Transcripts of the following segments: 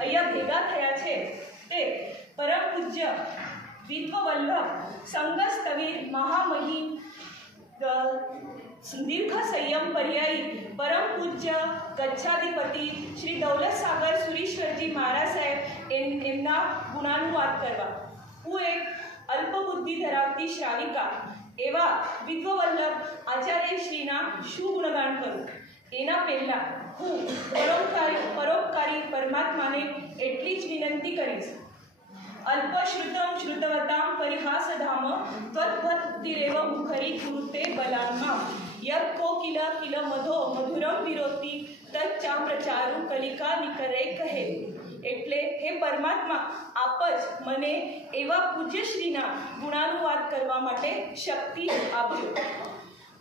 અહીંયા ભેગા થયા છે તે પરમ પૂજ્ય વિદ્વવલ્લભ સંગસ્તવીર મહામહિમ દીર્ઘ સંયમ પર્યાયી પરમ પૂજ્ય ગચ્છાધિપતિ શ્રી દૌલત સાગર સુરીશ્વરજી મહારાજ સાહેબ એમના ગુણાનુવાદ કરવા હું એક અલ્પ બુદ્ધિ ધરાવતી શ્રાવિકા એવા વિદ્વવલ્લભ આચાર્યશ્રીના શું ગુણગાન કરું એના પહેલા હું પરોપકારી પરમાત્માને એટલી જ વિનંતી કરીશ અલ્પશ્રુતમ શ્રુતવતામ પરિહાસધામ ત્વદ્ભક્તિરેવ મુખરી કુરુતે બલાન્મા યત્ કોકિલ કિલ મધો મધુરમ વિરોતી તચ્ચા પ્રચારુ કલિકા નિકરે કહે। એટલે હે પરમાત્મા આપ જ મને એવા પૂજ્યશ્રીના ગુણાનુવાદ કરવા માટે શક્તિ આપજો।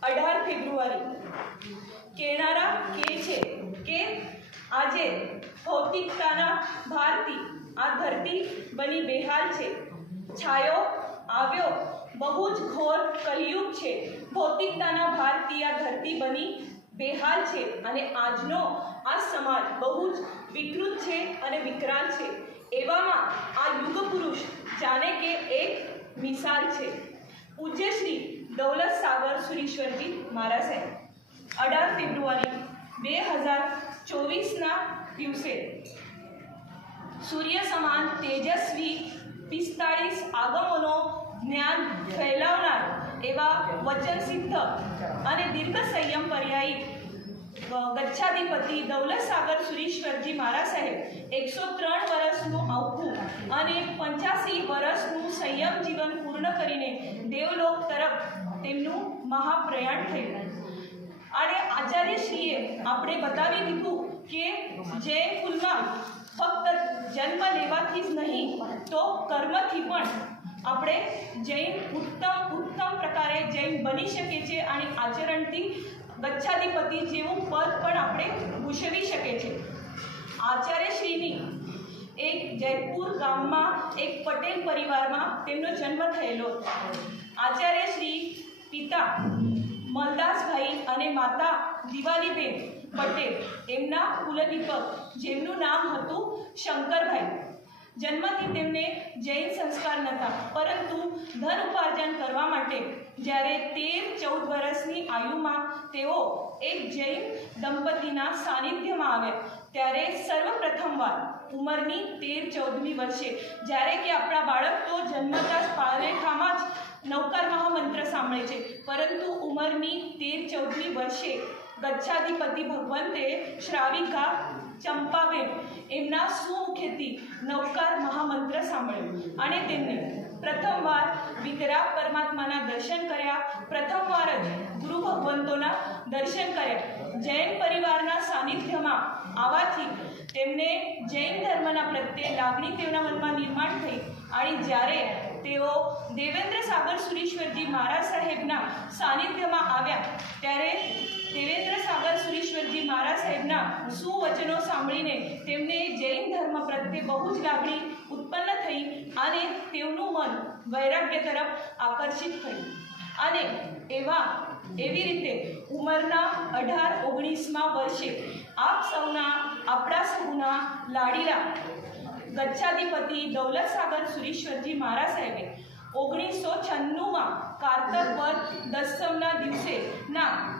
18 ફેબ્રુઆરી કહેનારા કહે છે કે આજે ભૌતિકતાના ભારતી આ ધરતી બની બેહાલ છે। છાયો આવ્યો બહુ જ ઘોર કલિયુગ છે। ભૌતિકતાના ભારતી આ ધરતી બની બેહાલ છે અને આજનો આ સમાજ બહુ જ વિકૃત છે અને વિકરાળ છે। એવામાં આ યુગ પુરુષ જાણે કે એક મિસાલ છે। પૂજ્ય શ્રી દૌલત સાગર સુરીશ્વરજી મહારાજ સાહેબ 18 ફેબ્રુઆરી 2024ના દિવસે સૂર્ય સમાન તેજસ્વી 45 આગમોનો જ્ઞાન ફેલાવનાર એવા વચન સિદ્ધ અને દીર્ઘ સંયમ પર્યાયી ગચ્છાધિપતિ દૌલત સાગર સુરીશ્વરજી મહારાજ સાહેબ 103 વર્ષનું આખું અને 85 વર્ષનું સંયમ જીવન પૂર્ણ કરીને દેવલોક તરફ તેમનું મહાપ્રયાણ થયું। અને આચાર્યશ્રીએ આપણે બતાવી દીધું કે જૈન કુલમાં ફક્ત જન્મ લેવાથી જ નહીં તો કર્મથી પણ આપણે જૈન ઉત્તમ પ્રકારે જૈન બની શકીએ છીએ અને આચરણથી ગચ્છાધિપતિ જેવું પદ પણ આપણે ભૂષવી શકીએ છીએ। આચાર્યશ્રીની એક જયપુર ગામમાં એક પટેલ પરિવારમાં તેમનો જન્મ થયેલો। આચાર્યશ્રી પિતા મલદાસભાઈ અને માતા દિવાલીબેન પટેલ એમના કુલદીપક જેમનું નામ હતું શંકરભાઈ। જન્મથી તેમને જૈન સંસ્કાર નહોતા, પરંતુ ધન ઉપાર્જન કરવા માટે જ્યારે 13-14 વર્ષની આયુમાં તેઓ એક જૈન દંપતીના સાનિધ્યમાં આવ્યા ત્યારે સર્વપ્રથમવાર ઉંમરની 13-14મી વર્ષે જ્યારે કે આપણા બાળક તો જન્મતા જ પારનેખામાં જ નવકાર મહામંત્ર સાંભળે છે, પરંતુ ઉંમરની 13-14મી વર્ષે ગચ્છાધિપતિ ભગવંતે શ્રાવિકા ચંપાબેન એમના સુમુખેથી નવકાર મહામંત્ર સાંભળ્યો અને તેમને પ્રથમવાર વિગ્રહ પરમાત્માના દર્શન કર્યા। પ્રથમવાર જ ગુરુ ભગવંતોના દર્શન કર્યા। જૈન પરિવારના સાનિધ્યમાં આવવાથી તેમને જૈન ધર્મના પ્રત્યે લાગણી તેમના મનમાં નિર્માણ થઈ અને જ્યારે તેઓ દેવેન્દ્ર સાગર સુરીશ્વરજી મહારાજ સાહેબના સાનિધ્યમાં આવ્યા ત્યારે દેવેન્દ્ર સાગર સુરીશ્વરજી મહારાજ સાહેબના સુવચનો સાંભળીને તેમને જૈન ધર્મ પ્રત્યે બહુ જ લાગણી ઉત્પન્ન થઈ અને તેમનું મન વૈરાગ્ય તરફ આકર્ષિત થયું અને એવી રીતે ઉંમરના 18-19મા વર્ષે આપણા સૌના લાડીલા ગચ્છાધિપતિ દૌલત સાગર સુરીશ્વરજી મહારાજ સાહેબે 1996માં કારતક વદ દસમના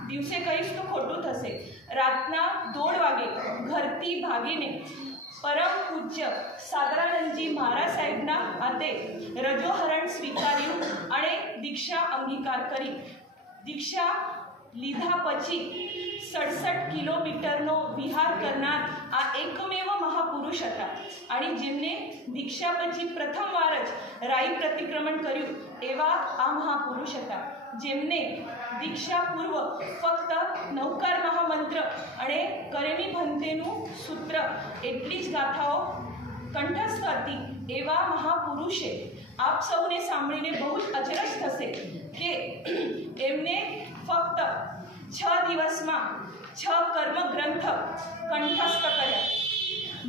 દિવસે કહીશ તો ખોટું થશે, રાતના 1:30 વાગે ઘરથી ભાગીને પરમ પૂજ્ય સાગરાનંદજી મહારાજ સાહેબના હાથે રજોહરણ સ્વીકાર્યું અને દીક્ષા અંગીકાર કરી। દીક્ષા લીધા પછી 67 કિલોમીટરનો વિહાર કરનાર આ એકમેવ મહાપુરુષ હતા અને જેમને દીક્ષા પછી પ્રથમવાર જ રાઈ પ્રતિક્રમણ કર્યું એવા આ મહાપુરુષ હતા, જેમને દીક્ષા પૂર્વ ફક્ત નવકાર મહામંત્ર અને કરેમી ભંતેનું સૂત્ર એટલી જ ગાથાઓ કંઠસ્થ હતી। એવા મહાપુરુષે આપ સૌને સાંભળીને બહુ જ અચરજ થશે કે એમને ફક્ત 6 દિવસમાં 6 કર્મ ગ્રંથ કંઠસ્થ કર્યા,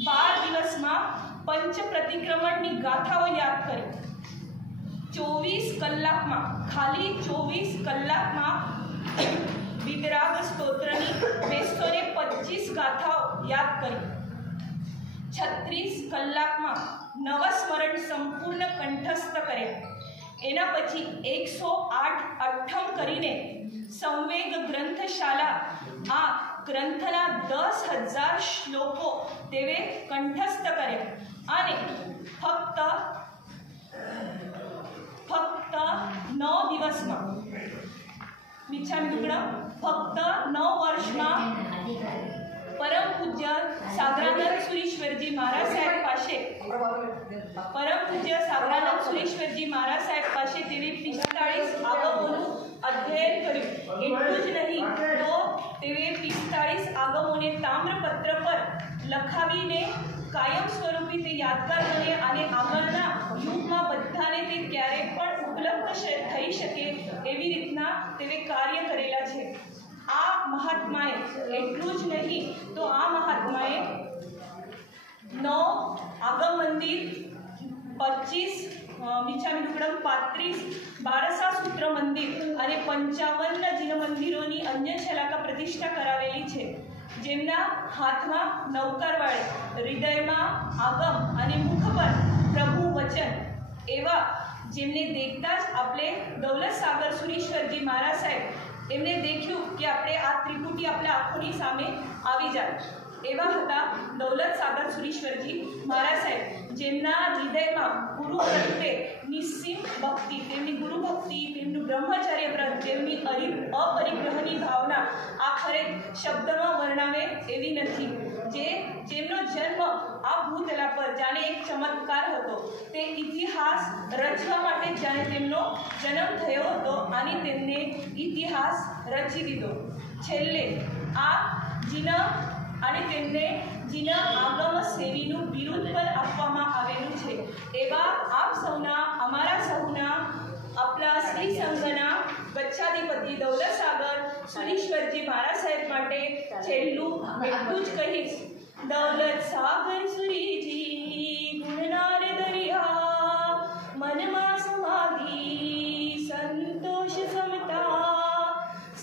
12 દિવસમાં પંચ પ્રતિક્રમણની ગાથાઓ યાદ કરી, 24 કલાકમાં ખાલી 24 કલાકમાં વિતરાગ સ્તોત્રની 225 ગાથાઓ યાદ કરી, 36 કલાકમાં નવસ્મરણ સંપૂર્ણ કંઠસ્થ કર્યા. એના પછી 108 અઠ્ઠમ કરીને સંવેગ ગ્રંથશાલા આ ગ્રંથના 10,000 શ્લોકો તેવે કંઠસ્થ કર્યા અને ફક્ત 9 દિવસમાં ફક્ત 9 વર્ષમાં પરમ પૂજ્ય સાગરાનંદ સુરીશ્વરજી મહારાજ સાહેબ પાસે તેવી 45 આગમોનું અધ્યયન કર્યું. એટલું જ નહીં તો તેવે 45 આગમોને તામ્રપત્ર પર લખાવીને કાયમ સ્વરૂપી તે યાદગાર બને અને આગળના યુગમાં બધાને તે ક્યારેય પણ ઉપલબ્ધ થઈ શકે એવી રીતના તેવે કાર્ય કરેલા છે. આ મહાત્માએ એટલું જ નહીં તો આ મહાત્માએ 9 આગમ મંદિર, 25 બારસા સૂત્ર મંદિર અને 55 જીન મંદિરોની અન્ય છલાકા પ્રતિષ્ઠા કરાવેલી છે. જેમના હાથમાં નવકારવાળે, હૃદયમાં આગમ અને મુખ પર પ્રભુ વચન એવા જેમને દેખતા જ આપણે દૌલત સાગર સુરીશ્વરજી મહારાજ સાહેબ એમને દેખ્યું કે આપણે આ ત્રિપુટી આપણા આંખોની સામે આવી જાય એવા હતા દૌલત સાગર સુરીશ્વરજી મહારાજ સાહેબ, જેમના હૃદયમાં ગુરુ પ્રત્યે નિસ્સીમ ભક્તિ, તેમની ગુરુ ભક્તિ, તેમનું બ્રહ્મચર્ય વ્રત, તેમની અપરિગ્રહની ભાવના આખરે શબ્દમાં વર્ણવે એવી નથી. જેમનો જન્મ આ ભૂતલા પર જાણે એક ચમત્કાર હતો. તે ઇતિહાસ રચવા માટે જાણે તેમનો જન્મ થયો હતો અને તેમને ઇતિહાસ રચી દીધો. છેલ્લે આ જીન અને તેમને જીન આગમ સેવીનું બિરુદ પર આપવામાં આવેલું છે. એવા આપ સૌના, અમારા સૌના, આપણા શ્રી સંઘના ગચ્છાધિપતિ દૌલત સાગર સુરીશ્વરજી મહારાજ સાહેબ માટે છેલ્લું એટલું જ કહીશ. દૌલત સાગર સુરીજી ગુણનાર દરિયા, મનમાં સમાધિ સંતોષ સમતા,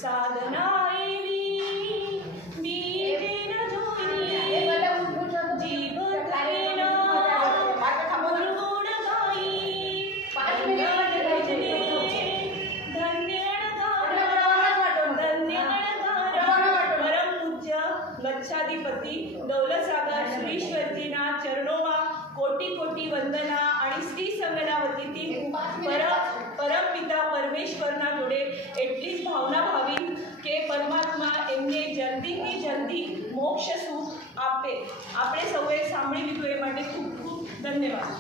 સાધના એવી બીજે ન જોઈ, જીવ થયેલા ગુણ ગાઈ, પરમ પૂજ્ય ગચ્છાધિપતિ દૌલત સાગર સુરીશ્વરજીના ચરણોમાં કોટી કોટી વંદના અને શ્રી સંઘના વતીથી પરમ પિતા પરમેશ્વરના જોડે એટલી જ ભાવના ભાવી કે પરમાત્મા એમને જલ્દીથી જલ્દી મોક્ષ સુખ આપે. આપણે સૌએ સાંભળી લીધું એ માટે ખૂબ ખૂબ ધન્યવાદ.